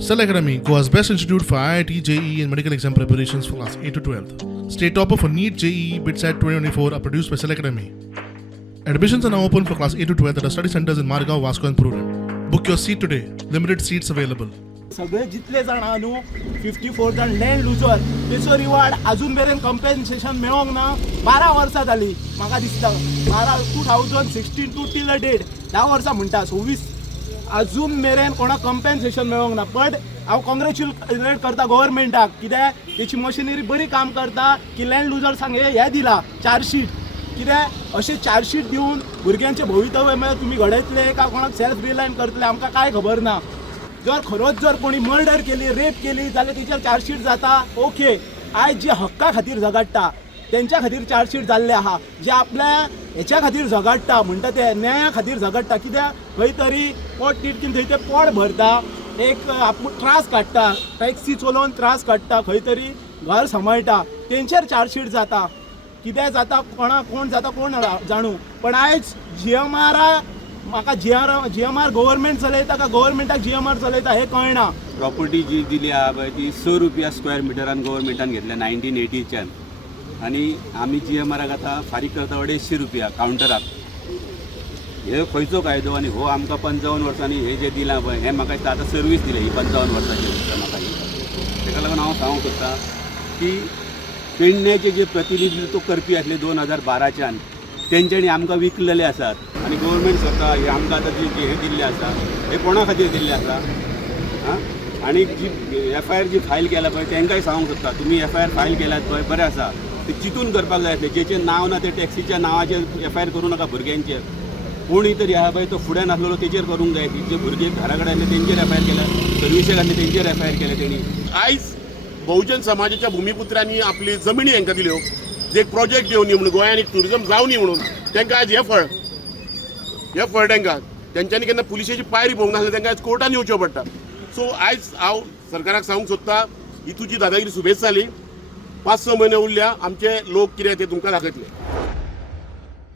Cell Academy, Goa's best institute for IIT, JEE and medical exam preparations for class 8 to 12th. State topper for NEET, JEE, BITSAT 2024 are produced by Cell Academy. Admissions are now open for class 8 to 12th at our study centers in Margao, Vasco and Purun. Book your seat today. Limited seats available. सगळे जितले जाण आहा न्हू 54 जाण land loser तेचो reward अजून मेरेन compensation मेळोंक ना 12 वर्सां जाली म्हाका दिसता 2016 टू टील डेट 10 वर्सां म्हणटा 26 अजून मेरेन कोणाक कंपेन्सेशन मेळोंक ना बट हांव कॉंग्रेच्युलेट करता गव्हर्मेंटाक कित्याक तेची मशिनरी बरी काम करता की लँड लुजर्सांक हे दिला चार्जशीट कित्याक अशें चार्जशीट दिवन भुरग्यांचें भवितव्य म्हळ्यार तुमी घडयतले काय कोणाक सेल्फ रिलायन करतले आमकां काय खबर ना जर खरोच जर कोणी मर्डर केली रेप केली जाल्यार तेचेर चार्जशीट जाता ओके आयज जे हक्का खातीर झगडटा तेंच्या खातीर चार्जशीट जाल्ले आहा जे आपल्या हेच्या खातीर झगडटा म्हणटा ते न्याया खातीर झगडटा कित्याक खंय तरी पोट तिडकीन थंय ते पोट भरता एक आपूण त्रास काडटा टॅक्सी चलोवन त्रास काडटा खंय तरी घर सांबाळटा तेंचेर चार्जशीट जाता कितें जाता कोण जाता कोण जाणू पण आयज GMR म्हाका GMR गव्हर्मेंट चलयता काय गव्हर्मेंटाक GMR चलयता हे कळना. प्रॉपर्टी जी दिली आहा पळय ती 100 रुपया स्क्वेअर मिटरान गव्हर्मेंटान घेतल्या 1980च्यान आनी आमी GMRाक आतां फारीक करता 250 रुपया कावंटराक. हे खंयचो कायदो आनी हो आमकां 55 वर्सांनी हे जे दिलां पळय हें म्हाका दिसता आतां सर्वीस दिली ही 55 वर्सांची दिसता म्हाका ही. तेका लागून हांव सांगूंक सोदतां की पेडण्याचे जे प्रतिनिधित्व करपी आसले 2012च्यान तेंच्यांनी आमकां विकलेले आसात आनी गव्हर्मेंट स्वता हे आमकां आतां जे हे दिल्ले आसा हे कोणा खातीर दिल्ले आसा आनी जी FIR जी फायल केल्या पळय तेंकांय सांगूंक सोदता तुमी FIR फायल केल्यात पळय बरें आसा ते चिंतून करपाक जाय आसलें जेचें नांव ना ते टॅक्सीच्या नांवाचेर FIR करूं नाका भुरग्यांचेर कोणूय तरी आहा पळय तो फुड्यान नासलेलो तेचेर करूंक जाय जे भुरगे घरा कडेन आसले तेंचेर FIR केल्या सर्विसेक आसले तेंचेर FIR केल्या तेणी. आयज बहुजन समाजाच्या भुमिपुत्रांनी आपली जमिनी हांकां दिल्यो जे एक प्रोजेक्ट येवनी म्हणून गोंयांत एक टुरिजम जावनी म्हणून तांकां आज हे फळ तांकां तेंच्यांनी केन्ना पुलिशेची पायरी पळोवंक नासले तांकां आज कोर्टान येवचें पडटा. सो आयज हांव सरकाराक सांगूंक सोदतां ही तुजी दादागिरी सुबेज जाली 5-6 म्हयने उरल्या आमचे लोक कितें ते तुमकां दाखयतले.